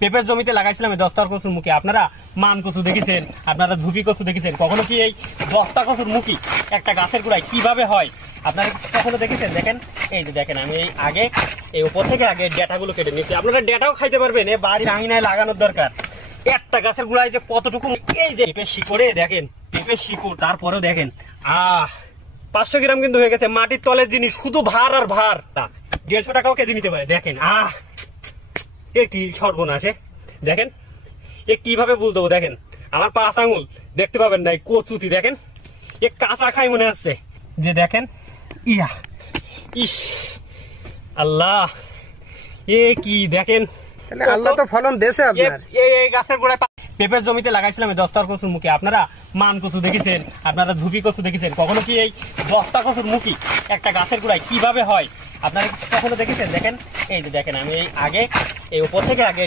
পেঁপের জমিতে লাগাইছিলাম এই দস্তার কচুর মুখী। আপনারা মান কচু দেখেছেন, আপনারা ঝুপি কচু দেখেছেন, কখনো কি এই দস্তা কচুর মুখী একটা গাছের গোড়ায় কিভাবে হয় আপনারা কখনো দেখেছেন? দেখেন, এই যে দেখেন, আমি এই আগে এই উপর থেকে আগে ডেটাগুলো কেটে নিচ্ছি। আপনারা ডেটাও খাইতে পারবেন, এ বাড়ির আঙিনায় লাগানোর দরকার। একটা গাছের গোড়ায় যে কতটুকু, এই যে পেঁপের শিকড়ে দেখেন, পেঁপের শিকড়, তারপরেও দেখেন 500 গ্রাম কিন্তু হয়ে গেছে। মাটির তলের জিনিস, শুধু ভার আর ভার। 150 টাকাও কেজি নিতে পারে। দেখেন একটি সর্বনাশে, দেখেন এ কিভাবে বলতে দেবো। দেখেন আমার 5 আঙুল দেখতে পাবেন না, কচুতি দেখেন, এ কাঁচা খাই মনে হচ্ছে যে। দেখেন ইস আল্লাহ, এ কি দেখেন, আল্লাহ তো ফলন দেশে আপনার। এই গাছের গোড়ায় পেঁপের জমিতে লাগাইছিলাম এই দস্তার কচুর মুখী। আপনারা মান কচু দেখেছেন, আপনারা ঝুপি কচু দেখেছেন, কখনো কি এই দস্তা কচুর মুখী একটা গাছের গোড়ায় কিভাবে হয় আপনারা কখনো দেখেছেন? দেখেন, এই যে দেখেন, আমি এই আগে এই উপর থেকে আগে